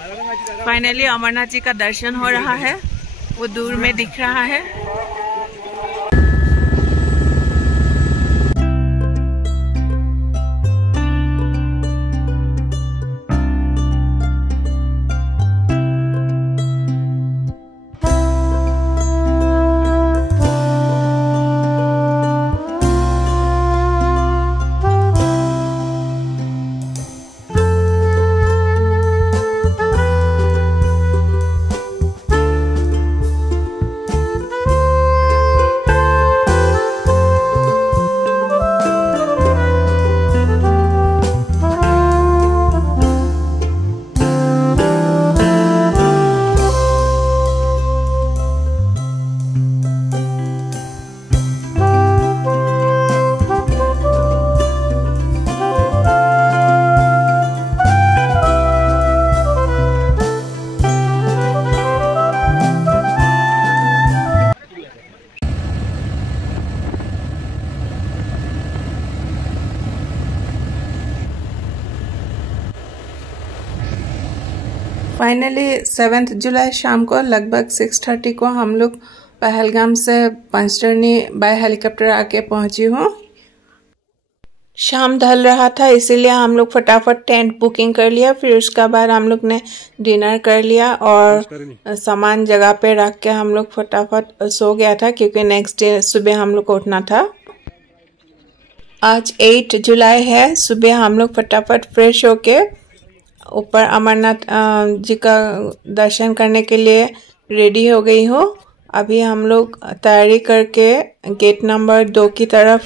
Finally Amarnath ji का दर्शन हो रहा है, वो दूर में दिख रहा है। फाइनली 7 जुलाई शाम को लगभग 6:30 को हम लोग पहलगाम से पंचतरणी बाय हेलीकॉप्टर आके पहुंची हूँ। शाम ढल रहा था इसीलिए हम लोग फटाफट टेंट बुकिंग कर लिया। फिर उसके बाद हम लोग ने डिनर कर लिया और सामान जगह पे रख के हम लोग फटाफट सो गया था, क्योंकि नेक्स्ट डे सुबह हम लोग को उठना था। आज 8 जुलाई है। सुबह हम लोग फटाफट फ्रेश होके ऊपर अमरनाथ जी का दर्शन करने के लिए रेडी हो गई हूँ। अभी हम लोग तैयारी करके गेट नंबर 2 की तरफ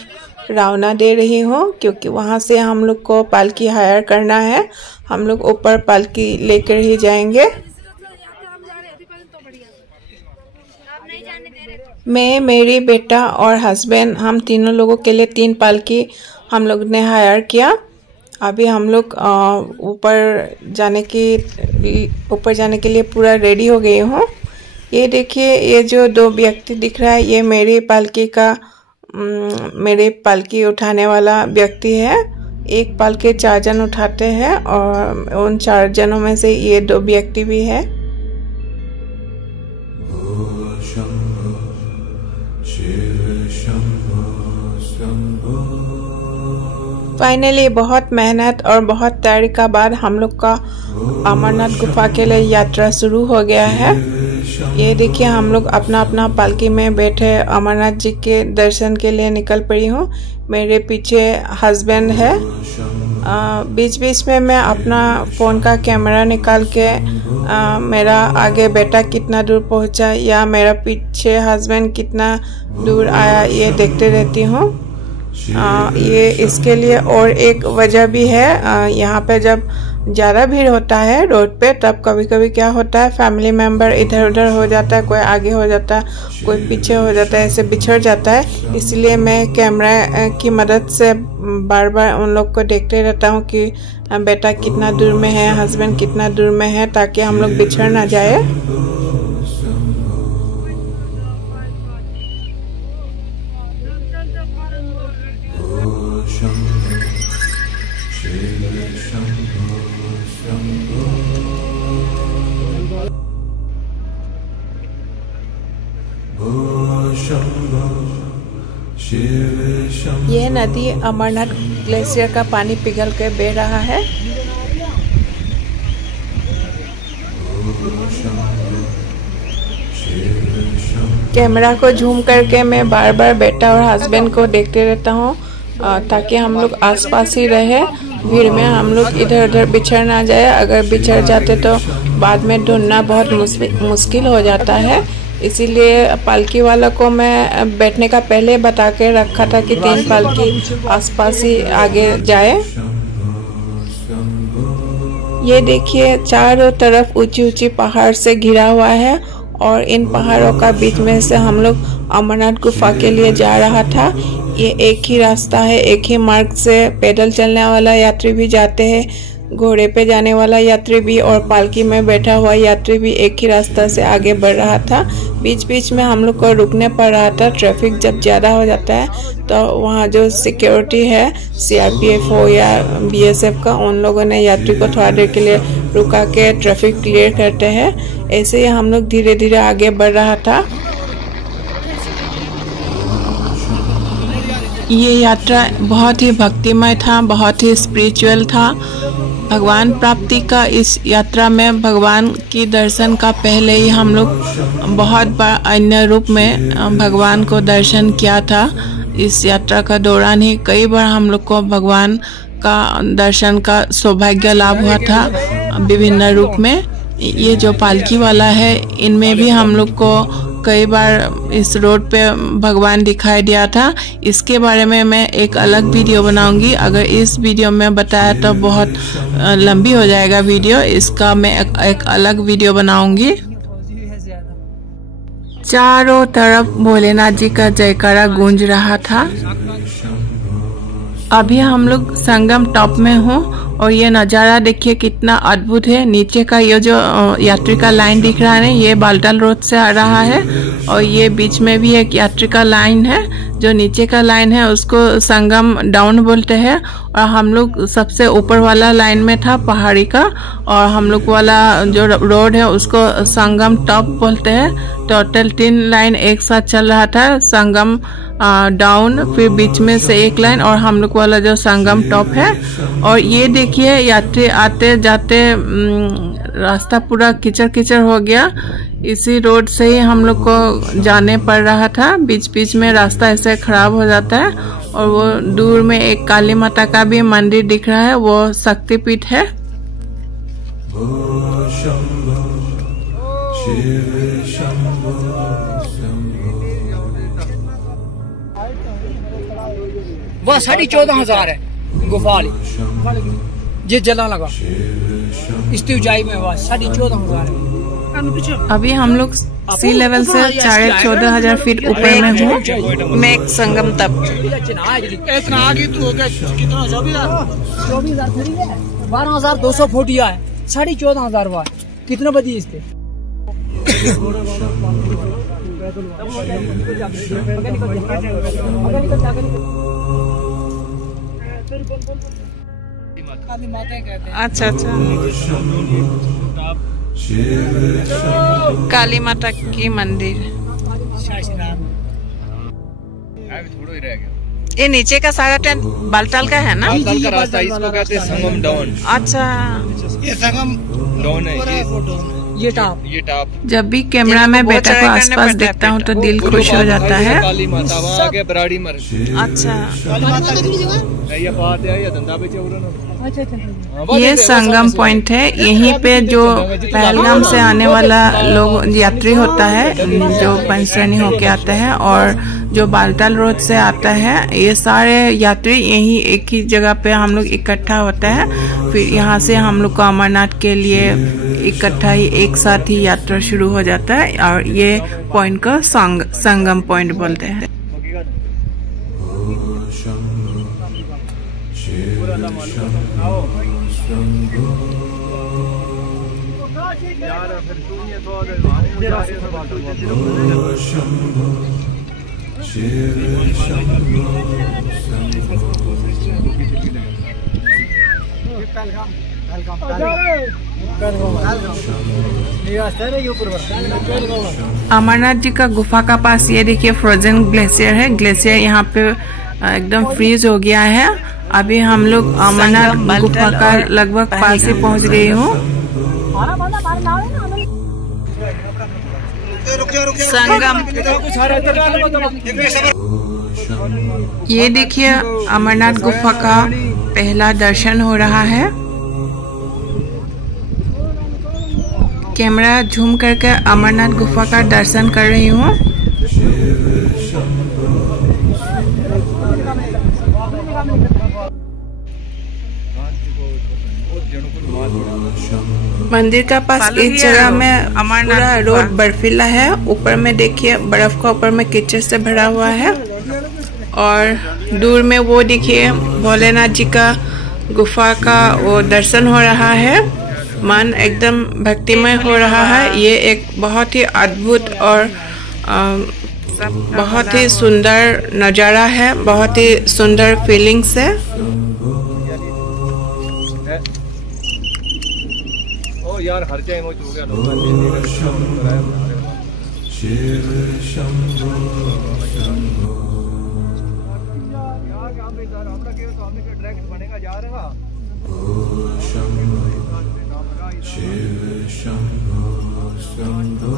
रवाना दे रही हूँ, क्योंकि वहाँ से हम लोग को पालकी हायर करना है। हम लोग ऊपर पालकी लेकर ही जाएंगे। मैं, मेरी बेटा और हस्बैंड, हम तीनों लोगों के लिए 3 पालकी हम लोग ने हायर किया। अभी हम लोग ऊपर जाने के लिए पूरा रेडी हो गए हूँ। ये देखिए, ये जो 2 व्यक्ति दिख रहा है, ये मेरी पालकी उठाने वाला व्यक्ति है। एक पालकी 4 जन उठाते हैं और उन 4 जनों में से ये 2 व्यक्ति भी है। फाइनली बहुत मेहनत और बहुत तैयारी का बाद हम लोग का अमरनाथ गुफा के लिए यात्रा शुरू हो गया है। ये देखिए, हम लोग अपना अपना पालकी में बैठे अमरनाथ जी के दर्शन के लिए निकल पड़ी हूँ। मेरे पीछे हस्बैंड है। बीच बीच में मैं अपना फ़ोन का कैमरा निकाल के मेरा आगे बेटा कितना दूर पहुँचा या मेरा पीछे हस्बैंड कितना दूर आया, ये देखते रहती हूँ। ये इसके लिए और एक वजह भी है। यहाँ पे जब ज़्यादा भीड़ होता है रोड पे, तब कभी कभी क्या होता है, फैमिली मेम्बर इधर उधर हो जाता है, कोई आगे हो जाता है, कोई पीछे हो जाता है, ऐसे बिछड़ जाता है। इसलिए मैं कैमरा की मदद से बार बार उन लोग को देखते रहता हूँ कि बेटा कितना दूर में है, हस्बैंड कितना दूर में है, ताकि हम लोग बिछड़ ना जाए। यह नदी अमरनाथ ग्लेशियर का पानी पिघल के बह रहा है। कैमरा को झूम करके मैं बार बार बेटा और हस्बैंड को देखते रहता हूँ, ताकि हम लोग आसपास ही रहे, भीड़ में हम लोग इधर उधर बिछड़ ना जाए। अगर बिछड़ जाते तो बाद में ढूंढना बहुत मुश्किल हो जाता है। इसीलिए पालकी वाला को मैं बैठने का पहले बता के रखा था कि 3 पालकी आसपास ही आगे जाए। ये देखिए, चारों तरफ ऊंची ऊंची पहाड़ से घिरा हुआ है और इन पहाड़ों का बीच में से हम लोग अमरनाथ गुफा के लिए जा रहा था। ये एक ही रास्ता है, एक ही मार्ग से पैदल चलने वाला यात्री भी जाते हैं, घोड़े पे जाने वाला यात्री भी और पालकी में बैठा हुआ यात्री भी एक ही रास्ता से आगे बढ़ रहा था। बीच बीच में हम लोग को रुकने पड़ रहा था। ट्रैफिक जब ज़्यादा हो जाता है तो वहाँ जो सिक्योरिटी है, CRPF हो या BSF का, उन लोगों ने यात्री को थोड़ा देर के लिए रुका के ट्रैफिक क्लियर करते हैं। ऐसे ही हम लोग धीरे धीरे आगे बढ़ रहा था। ये यात्रा बहुत ही भक्तिमय था, बहुत ही स्पिरिचुअल था। भगवान प्राप्ति का इस यात्रा में भगवान की दर्शन का पहले ही हम लोग बहुत बार अन्य रूप में भगवान को दर्शन किया था। इस यात्रा का दौरान ही कई बार हम लोग को भगवान का दर्शन का सौभाग्य लाभ हुआ था विभिन्न रूप में। ये जो पालकी वाला है, इनमें भी हम लोग को कई बार इस रोड पे भगवान दिखाई दिया था। इसके बारे में मैं एक अलग वीडियो बनाऊंगी। अगर इस वीडियो में बताया तो बहुत लंबी हो जाएगा वीडियो, इसका मैं एक अलग वीडियो बनाऊंगी। चारों तरफ भोलेनाथ जी का जयकारा गूंज रहा था। अभी हम लोग संगम टॉप में हो और ये नज़ारा देखिए कितना अद्भुत है। नीचे का ये जो यात्री का लाइन दिख रहा है, ये बालटाल रोड से आ रहा है और ये बीच में भी एक यात्री का लाइन है। जो नीचे का लाइन है उसको संगम डाउन बोलते हैं और हम लोग सबसे ऊपर वाला लाइन में था पहाड़ी का, और हम लोग वाला जो रोड है उसको संगम टॉप बोलते हैं। टोटल 3 लाइन एक साथ चल रहा था, संगम डाउन, फिर बीच में से एक लाइन और हम लोग वाला जो संगम टॉप है। और ये देखिए यात्री आते जाते रास्ता पूरा कीचड़ कीचड़ हो गया। इसी रोड से ही हम लोग को जाने पड़ रहा था। बीच बीच में रास्ता ऐसे खराब हो जाता है। और वो दूर में एक काली माता का भी मंदिर दिख रहा है, वो शक्तिपीठ है। वह 14,500 है गुफा वाली, ये जला लगा इस ऊंचाई में, वह 14,500 है। अभी हम लोग सी लेवल से 14,500 फीट ऊपर में हूँ। मैं एक संगम तब 12,200 फुट या है, 14,500 हुआ। कितना बजी इसके अच्छा काली माता की मंदिर। ये नीचे का सारा टेंट बालटाल का है ना? बालटाल का रास्ता, इसको कहते हैं संगम डाउन। अच्छा, ये संगम डाउन है, ये टॉप। जब भी कैमरा में बेटा को आसपास देखता हूँ तो दिल खुश हो जाता है। काली माता वहाँ आगे बराड़ी मर। अच्छा, ये बात है, ये धंधा बेचे ये संगम पॉइंट है। यहीं पे जो पहलगाम से आने वाला लोग यात्री होता है, जो पंचश्रेणी होके आता है, और जो बालटाल रोड से आता है, ये सारे यात्री यहीं एक ही जगह पे हम लोग इकट्ठा होता है। फिर यहाँ से हम लोग को अमरनाथ के लिए इकट्ठा ही एक साथ ही यात्रा शुरू हो जाता है। और ये पॉइंट को संगम पॉइंट बोलते हैं। अमरनाथ जी का गुफा का पास ये देखिए फ्रोजन ग्लेशियर है। ग्लेशियर यहाँ पे एकदम फ्रीज हो गया है। अभी हम लोग अमरनाथ गुफा का लगभग पास ही पहुँच गई हूँ। संगम, ये देखिए अमरनाथ गुफा का पहला दर्शन हो रहा है। कैमरा झूम करके अमरनाथ गुफा का दर्शन कर रही हूँ। मंदिर का पास इस जगह में पूरा रोड बर्फीला है। ऊपर में देखिए बर्फ का ऊपर में कीचड़ से भरा हुआ है, और दूर में वो देखिए भोलेनाथ जी का गुफा का वो दर्शन हो रहा है। मन एकदम भक्तिमय हो रहा है। ये एक बहुत ही अद्भुत और बहुत ही सुंदर नज़ारा है, बहुत ही सुंदर फीलिंग्स है। ओ यार हर चाहे वो हो गया शिव शंभो शंभो शिव शंभो शंभो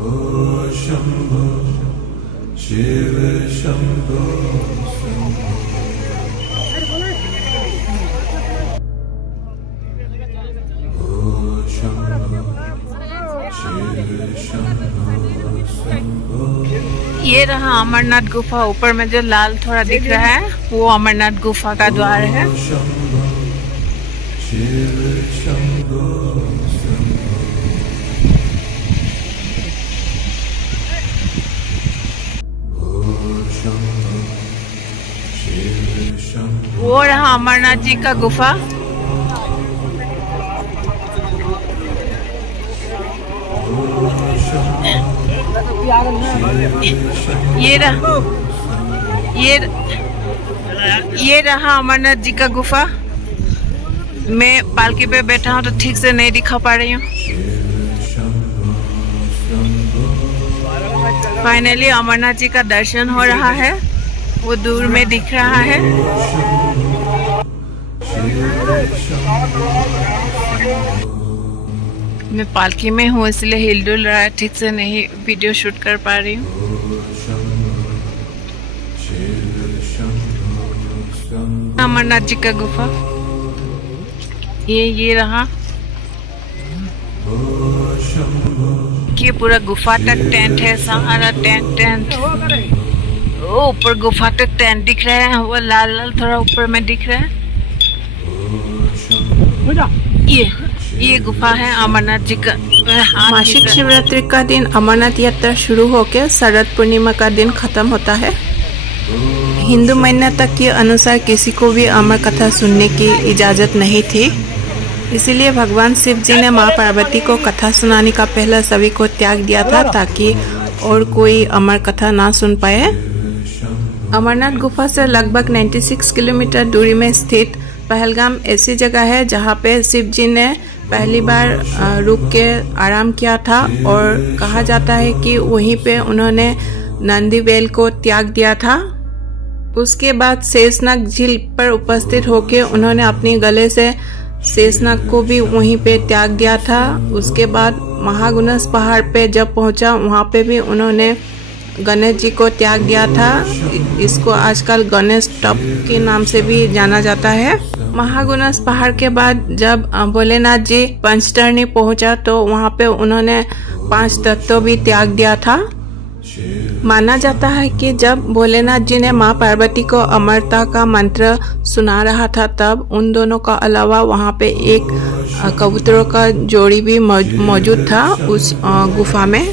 ओ शंभो शिव शंभो शंभो ये रहा अमरनाथ गुफा। ऊपर में जो लाल थोड़ा दिख रहा है वो अमरनाथ गुफा का द्वार है। वो रहा अमरनाथ जी का गुफा। ये रहा अमरनाथ जी का गुफा। मैं पालकी पे बैठा हूँ तो ठीक से नहीं दिखा पा रही हूँ। फाइनली अमरनाथ जी का दर्शन हो रहा है, वो दूर में दिख रहा है। मैं पालकी में हूँ इसलिए हिलडुल रहा है, ठीक से नहीं वीडियो शूट कर पा रही हूँ। अमरनाथ जी का गुफा ये रहा। ये पूरा गुफा तक टेंट है, सारा टेंट। वो ऊपर गुफा तक टेंट दिख रहा है, वो लाल लाल थोड़ा ऊपर में दिख रहा है। ये गुफा है अमरनाथ जी का। मासिक शिवरात्रि का दिन अमरनाथ यात्रा शुरू होकर शरद पूर्णिमा का दिन खत्म होता है। हिंदू मान्यता के अनुसार किसी को भी अमर कथा सुनने की इजाजत नहीं थी, इसीलिए भगवान शिव जी ने माँ पार्वती को कथा सुनाने का पहला सभी को त्याग दिया था ताकि और कोई अमर कथा ना सुन पाए। अमरनाथ गुफा से लगभग 96 किलोमीटर दूरी में स्थित पहलगाम ऐसी जगह है जहाँ पे शिव जी ने पहली बार रुक के आराम किया था और कहा जाता है कि वहीं पे उन्होंने नंदी बैल को त्याग दिया था। उसके बाद शेषनाग झील पर उपस्थित होकर उन्होंने अपने गले से शेषनाग को भी वहीं पे त्याग दिया था। उसके बाद महागुणस पहाड़ पे जब पहुंचा वहाँ पे भी उन्होंने गणेश जी को त्याग दिया था। इसको आजकल गणेश टॉप के नाम से भी जाना जाता है। महागुणस पहाड़ के बाद जब भोलेनाथ जी पंचतरणी पहुंचा तो वहाँ पे उन्होंने 5 तत्व भी त्याग दिया था। माना जाता है कि जब भोलेनाथ जी ने माँ पार्वती को अमरता का मंत्र सुना रहा था तब उन दोनों का अलावा वहाँ पे एक कबूतरों का जोड़ी भी मौजूद था उस गुफा में।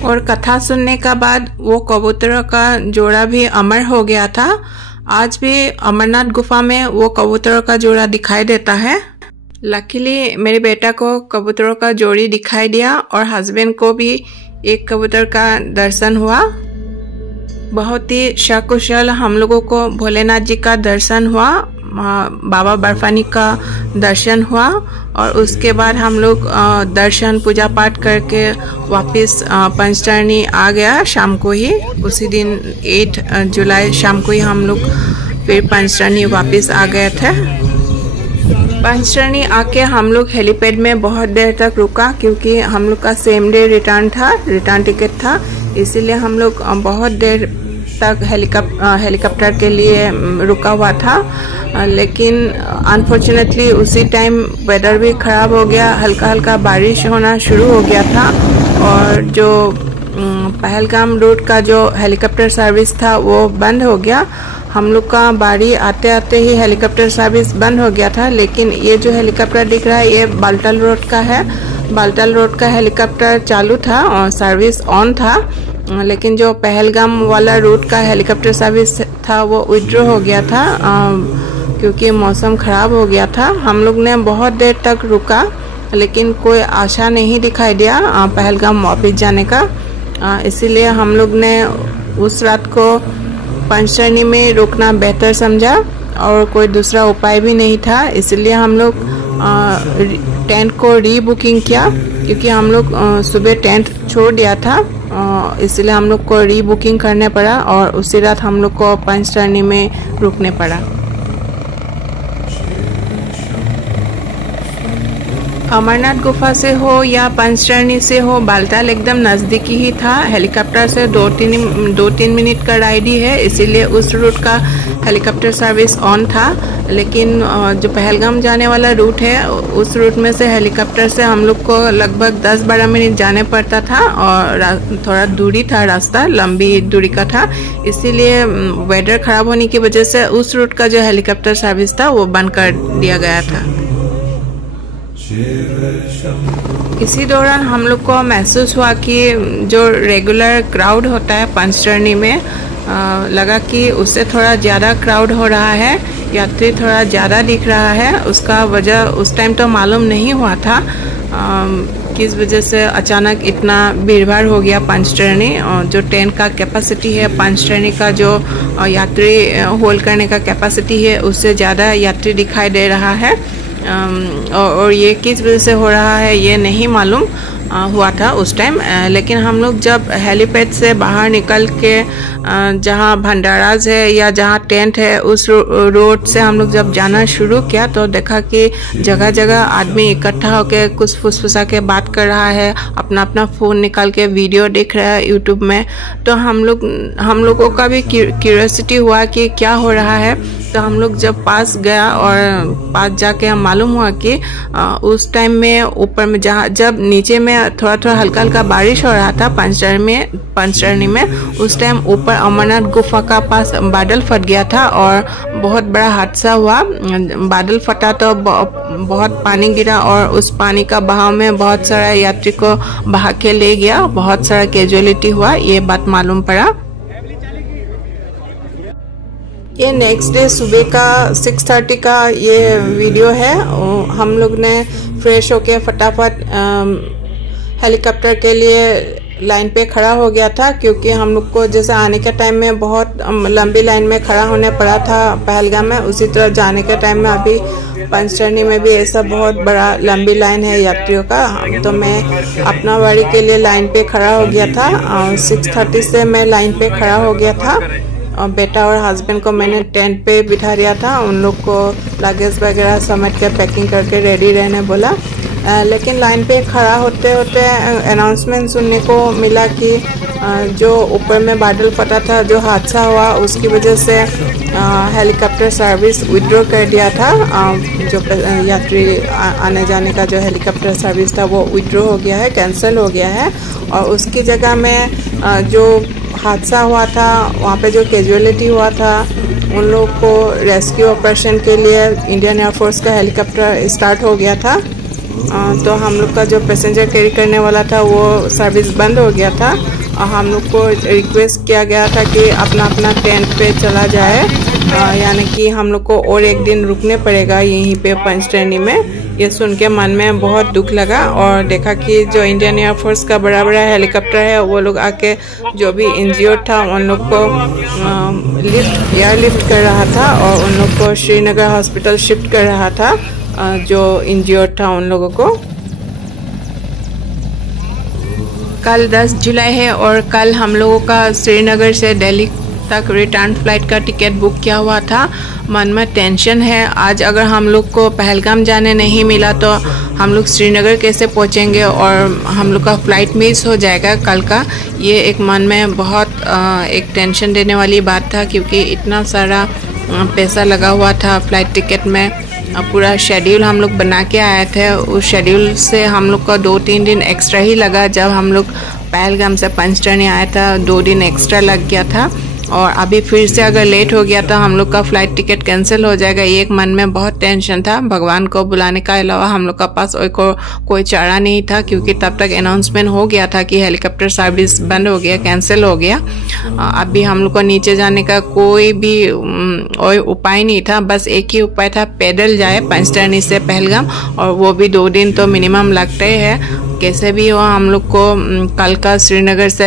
और कथा सुनने का बाद वो कबूतरों का जोड़ा भी अमर हो गया था। आज भी अमरनाथ गुफा में वो कबूतरों का जोड़ा दिखाई देता है। लकीली मेरे बेटा को कबूतरों का जोड़ी दिखाई दिया और हस्बैंड को भी एक कबूतर का दर्शन हुआ। बहुत ही सकुशल हम लोगों को भोलेनाथ जी का दर्शन हुआ, बाबा बर्फानी का दर्शन हुआ और उसके बाद हम लोग दर्शन पूजा पाठ करके वापस पंचतरणी आ गया शाम को ही। उसी दिन 8 जुलाई शाम को ही हम लोग फिर पंचतरणी वापस आ गए थे। पंचतरणी आके हम लोग हेलीपैड में बहुत देर तक रुका क्योंकि हम लोग का सेम डे रिटर्न टिकट था, इसीलिए हम लोग बहुत देर तक हेलीकॉप्टर के लिए रुका हुआ था। लेकिन अनफॉर्चुनेटली उसी टाइम वेदर भी खराब हो गया, हल्का हल्का बारिश होना शुरू हो गया था और जो पहलगाम रूट का जो हेलीकॉप्टर सर्विस था वो बंद हो गया। हम लोग का बारी आते आते ही हेलीकॉप्टर सर्विस बंद हो गया था। लेकिन ये जो हेलीकॉप्टर दिख रहा है ये बाल्टल रोड का है। बाल्टल रोड का हेलीकॉप्टर चालू था और सर्विस ऑन था, लेकिन जो पहलगाम वाला रूट का हेलीकॉप्टर सर्विस था वो विड्रॉ हो गया था क्योंकि मौसम खराब हो गया था। हम लोग ने बहुत देर तक रुका लेकिन कोई आशा नहीं दिखाई दिया पहलगाम वापस जाने का, इसीलिए हम लोग ने उस रात को पंचतरणी में रुकना बेहतर समझा और कोई दूसरा उपाय भी नहीं था, इसलिए हम लोग टेंट को री-बुकिंग किया, क्योंकि हम लोग सुबह टेंट छोड़ दिया था, इसलिए हम लोग को री-बुकिंग करने पड़ा और उसी रात हम लोग को पंचतरणी में रुकने पड़ा। अमरनाथ गुफा से हो या पंचतरणी से हो, बालताल एकदम नज़दीकी ही था। हेलीकॉप्टर से 2-3 मिनट का राइड ही है, इसीलिए उस रूट का हेलीकॉप्टर सर्विस ऑन था। लेकिन जो पहलगाम जाने वाला रूट है, उस रूट में से हेलीकॉप्टर से हम लोग को लगभग 10-12 मिनट जाने पड़ता था और थोड़ा दूरी था, रास्ता लंबी दूरी का था, इसीलिए वेदर ख़राब होने की वजह से उस रूट का जो हेलीकॉप्टर सर्विस था वो बंद कर दिया गया था। इसी दौरान हम लोग को महसूस हुआ कि जो रेगुलर क्राउड होता है पंचतरणी में, लगा कि उससे थोड़ा ज़्यादा क्राउड हो रहा है, यात्री थोड़ा ज़्यादा दिख रहा है। उसका वजह उस टाइम तो मालूम नहीं हुआ था किस वजह से अचानक इतना भीड़-भाड़ हो गया पंचतरणी। जो टेंट का कैपेसिटी है, पंचतरणी का जो यात्री होल्ड करने का कैपेसिटी है, उससे ज़्यादा यात्री दिखाई दे रहा है। और ये किस वजह से हो रहा है ये नहीं मालूम हुआ था उस टाइम। लेकिन हम लोग जब हेलीपैड से बाहर निकल के जहाँ भंडाराज है या जहाँ टेंट है, उस रोड से हम लोग जब जाना शुरू किया तो देखा कि जगह जगह आदमी इकट्ठा होकर कुछ फुसफुसा के बात कर रहा है, अपना अपना फ़ोन निकाल के वीडियो देख रहा है यूट्यूब में। तो हम लोगों का भी क्यूरियोसिटी हुआ कि क्या हो रहा है। तो हम लोग जब पास गया और पास जाके हम मालूम हुआ कि उस टाइम में ऊपर में जब नीचे में थोड़ा हल्का हल्का बारिश हो रहा था पंचतरणी में, उस टाइम ऊपर अमरनाथ गुफा का पास बादल फट गया था और बहुत बड़ा हादसा हुआ। बादल फटा तो बहुत पानी गिरा और उस पानी का बहाव में बहुत सारा यात्री को बहा के ले गया, बहुत सारा कैजुअलिटी हुआ, ये बात मालूम पड़ा। ये नेक्स्ट डे सुबह का 6:30 का ये वीडियो है। हम लोग ने फ्रेश होके फटाफट हेलीकॉप्टर के लिए लाइन पे खड़ा हो गया था, क्योंकि हम लोग को जैसे आने के टाइम में बहुत लंबी लाइन में खड़ा होने पड़ा था पहलगाम में, उसी तरह जाने के टाइम में अभी पंचतरणी में भी ऐसा बहुत बड़ा लंबी लाइन है यात्रियों का। तो मैं अपना बारी के लिए लाइन पे खड़ा हो गया था। 6:30 से मैं लाइन पे खड़ा हो गया था और बेटा और हस्बैंड को मैंने टेंट पे बिठा दिया था। उन लोग को लगेज वगैरह समेट के पैकिंग करके रेडी रहने बोला। लेकिन लाइन पे खड़ा होते होते अनाउंसमेंट सुनने को मिला कि जो ऊपर में बादल फटा था, जो हादसा हुआ उसकी वजह से हेलीकॉप्टर सर्विस विड्रॉ कर दिया था। जो यात्री आने जाने का जो हेलीकॉप्टर सर्विस था वो विड्रॉ हो गया है, कैंसिल हो गया है। और उसकी जगह में जो हादसा हुआ था, वहाँ पे जो कैजुअलिटी हुआ था, उन लोग को रेस्क्यू ऑपरेशन के लिए इंडियन एयरफोर्स का हेलीकॉप्टर स्टार्ट हो गया था। तो हम लोग का जो पैसेंजर कैरी करने वाला था वो सर्विस बंद हो गया था और हम लोग को रिक्वेस्ट किया गया था कि अपना अपना टेंट पे चला जाए, यानी कि हम लोग को और एक दिन रुकने पड़ेगा यहीं पे पंचतरणी में। ये सुन के मन में बहुत दुख लगा और देखा कि जो इंडियन एयरफोर्स का बड़ा बड़ा हेलीकॉप्टर है वो लोग आके जो भी इंजर्ड था उन लोग को एयरलिफ्ट कर रहा था और उन लोग को श्रीनगर हॉस्पिटल शिफ्ट कर रहा था, जो इंजर्ड था उन लोगों को। कल 10 जुलाई है और कल हम लोगों का श्रीनगर से दिल्ली तक रिटर्न फ्लाइट का टिकट बुक किया हुआ था। मन में टेंशन है, आज अगर हम लोग को पहलगाम जाने नहीं मिला तो हम लोग श्रीनगर कैसे पहुंचेंगे और हम लोग का फ्लाइट मिस हो जाएगा कल का। ये एक मन में बहुत एक टेंशन देने वाली बात था, क्योंकि इतना सारा पैसा लगा हुआ था फ्लाइट टिकट में। पूरा शेड्यूल हम लोग बना के आए थे, उस शेड्यूल से हम लोग को 2-3 दिन एक्स्ट्रा ही लगा। जब हम लोग पहलगाम से पंचतरणी आया था 2 दिन एक्स्ट्रा लग गया था और अभी फिर से अगर लेट हो गया तो हम लोग का फ्लाइट टिकट कैंसिल हो जाएगा। ये एक मन में बहुत टेंशन था। भगवान को बुलाने का अलावा हम लोग का पास कोई चारा नहीं था, क्योंकि तब तक अनाउंसमेंट हो गया था कि हेलीकॉप्टर सर्विस बंद हो गया, कैंसिल हो गया। अभी हम लोग को नीचे जाने का कोई भी उपाय नहीं था, बस एक ही उपाय था, पैदल जाए पंचतरणी से पहलगाम, और वो भी 2 दिन तो मिनिमम लगते हैं। कैसे भी हो हम लोग को कल का श्रीनगर से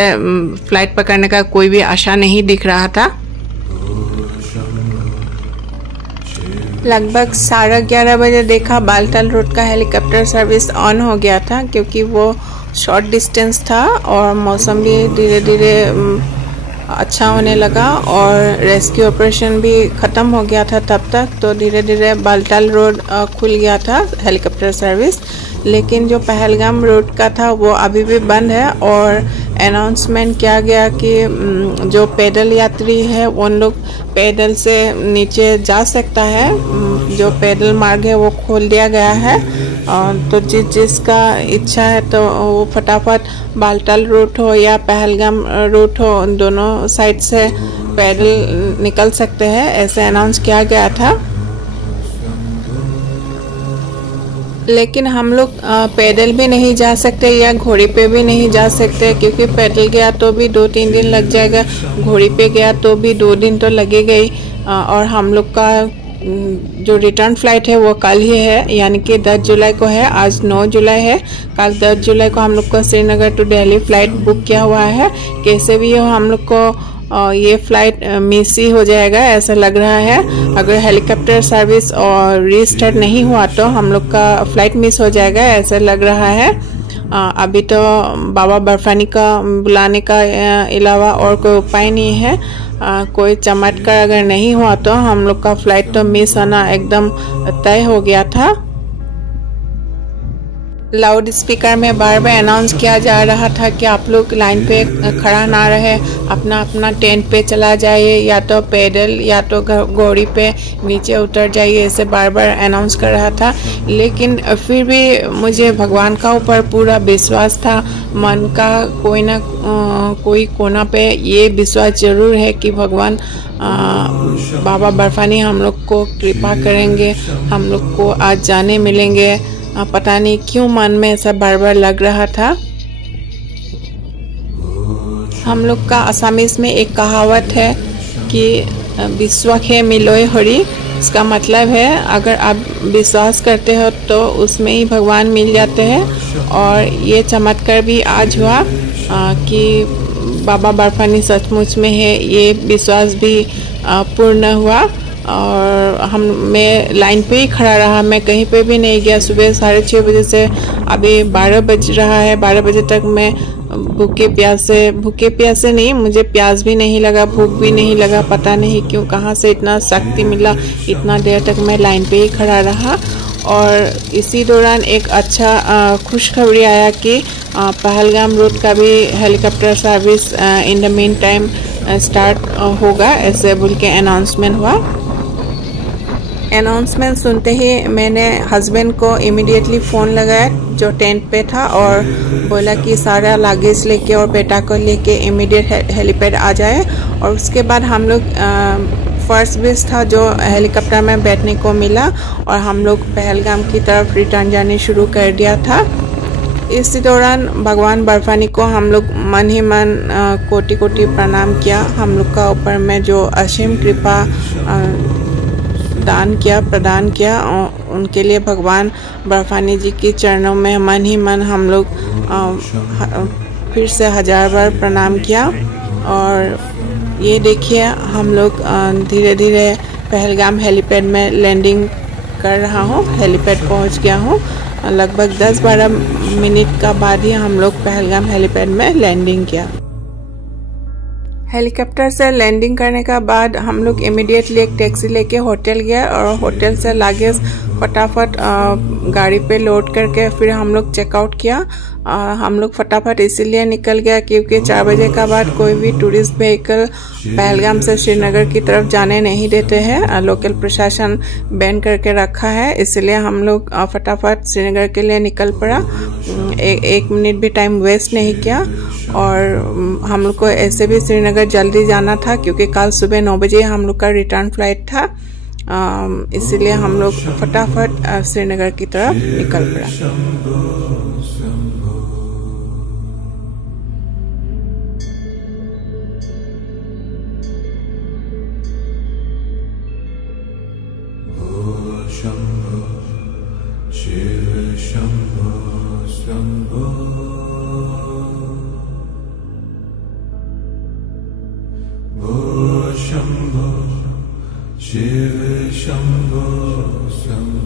फ्लाइट पकड़ने का कोई भी आशा नहीं दिख रहा था। लगभग 11:30 बजे देखा बालटाल रोड का हेलीकॉप्टर सर्विस ऑन हो गया था, क्योंकि वो शॉर्ट डिस्टेंस था और मौसम भी धीरे धीरे अच्छा होने लगा और रेस्क्यू ऑपरेशन भी ख़त्म हो गया था तब तक। तो धीरे धीरे बालटाल रोड खुल गया था हेलीकॉप्टर सर्विस। लेकिन जो पहलगाम रोड का था वो अभी भी बंद है और अनाउंसमेंट किया गया कि जो पैदल यात्री है उन लोग पैदल से नीचे जा सकता है। जो पैदल मार्ग है वो खोल दिया गया है। तो जिसका इच्छा है तो वो फटाफट बालटाल रूट हो या पहलगाम रूट हो, दोनों साइड से पैदल निकल सकते हैं, ऐसे अनाउंस किया गया था। लेकिन हम लोग पैदल भी नहीं जा सकते या घोड़ी पे भी नहीं जा सकते, क्योंकि पैदल गया तो भी 2-3 दिन लग जाएगा, घोड़ी पे गया तो भी 2 दिन तो लगेगा ही। और हम लोग का जो रिटर्न फ्लाइट है वो कल ही है, यानी कि 10 जुलाई को है। आज 9 जुलाई है, कल 10 जुलाई को हम लोग को Srinagar to Delhi flight book किया हुआ है। कैसे भी हो हम लोग को ये फ्लाइट मिस ही हो जाएगा ऐसा लग रहा है। अगर हेलीकॉप्टर सर्विस और रीस्टार्ट नहीं हुआ तो हम लोग का फ्लाइट मिस हो जाएगा ऐसा लग रहा है। अभी तो बाबा बर्फानी का बुलाने का अलावा और कोई उपाय नहीं है। कोई चमत्कार अगर नहीं हुआ तो हम लोग का फ्लाइट तो मिस होना एकदम तय हो गया था। लाउड स्पीकर में बार बार अनाउंस किया जा रहा था कि आप लोग लाइन पे खड़ा ना रहे, अपना अपना टेंट पे चला जाइए, या तो पैदल या तो घोड़ी पे नीचे उतर जाइए, ऐसे बार बार अनाउंस कर रहा था। लेकिन फिर भी मुझे भगवान का ऊपर पूरा विश्वास था। मन का कोई ना कोई कोना पे ये विश्वास जरूर है कि भगवान बाबा बर्फानी हम लोग को कृपा करेंगे, हम लोग को आज जाने मिलेंगे। पता नहीं क्यों मन में ऐसा बार बार लग रहा था। हम लोग का असामीज में एक कहावत है कि विश्वाखे मिलोय हरि। इसका मतलब है अगर आप विश्वास करते हो तो उसमें ही भगवान मिल जाते हैं। और ये चमत्कार भी आज हुआ कि बाबा बर्फानी सचमुच में है, ये विश्वास भी पूर्ण हुआ। और मैं लाइन पे ही खड़ा रहा, मैं कहीं पे भी नहीं गया। सुबह 6:30 बजे से अभी 12 बज रहा है, 12 बजे तक मैं भूखे प्यासे नहीं, मुझे प्यास भी नहीं लगा, भूख भी नहीं लगा। पता नहीं क्यों, कहाँ से इतना शक्ति मिला, इतना देर तक मैं लाइन पे ही खड़ा रहा। और इसी दौरान एक अच्छा खुशखबरी आया कि पहलगाम रूट का भी helicopter service in the mean time start होगा, ऐसे बोल के अनाउंसमेंट हुआ। अनाउंसमेंट सुनते ही मैंने हस्बैंड को इमीडिएटली फ़ोन लगाया जो टेंट पे था और बोला कि सारा लगेज लेके और बेटा को लेके इमीडिएट हेलीपैड आ जाए। और उसके बाद हम लोग फर्स्ट बेस था जो हेलीकॉप्टर में बैठने को मिला और हम लोग पहलगाम की तरफ रिटर्न जाने शुरू कर दिया था। इसी दौरान भगवान बर्फानी को हम लोग मन ही मन कोटि कोटि प्रणाम किया। हम लोग का ऊपर में जो असीम कृपा प्रदान किया उनके लिए भगवान बर्फानी जी की चरणों में मन ही मन हम लोग फिर से 1000 बार प्रणाम किया। और ये देखिए हम लोग धीरे धीरे पहलगाम हेलीपैड में लैंडिंग कर रहा हूँ, हेलीपैड पहुँच गया हूँ। लगभग 10-12 मिनट का बाद ही हम लोग पहलगाम हेलीपैड में लैंडिंग किया। हेलीकॉप्टर से लैंडिंग करने का बाद हम लोग इमीडिएटली एक टैक्सी लेके होटल गए और होटल से लगेज फटाफट गाड़ी पे लोड करके फिर हम लोग चेकआउट किया। हम लोग फटाफट इसीलिए निकल गया क्योंकि 4 बजे का बाद कोई भी टूरिस्ट व्हीकल पहलगाम से श्रीनगर की तरफ जाने नहीं देते हैं। लोकल प्रशासन बैन करके रखा है, इसलिए हम लोग फटाफट श्रीनगर के लिए निकल पड़ा। एक मिनट भी टाइम वेस्ट नहीं किया। और हम लोग को ऐसे भी श्रीनगर जल्दी जाना था क्योंकि कल सुबह 9 बजे हम लोग का रिटर्न फ्लाइट था, इसलिए हम लोग फटाफट श्रीनगर की तरफ निकल पड़ा। Shiv Shambho Shambho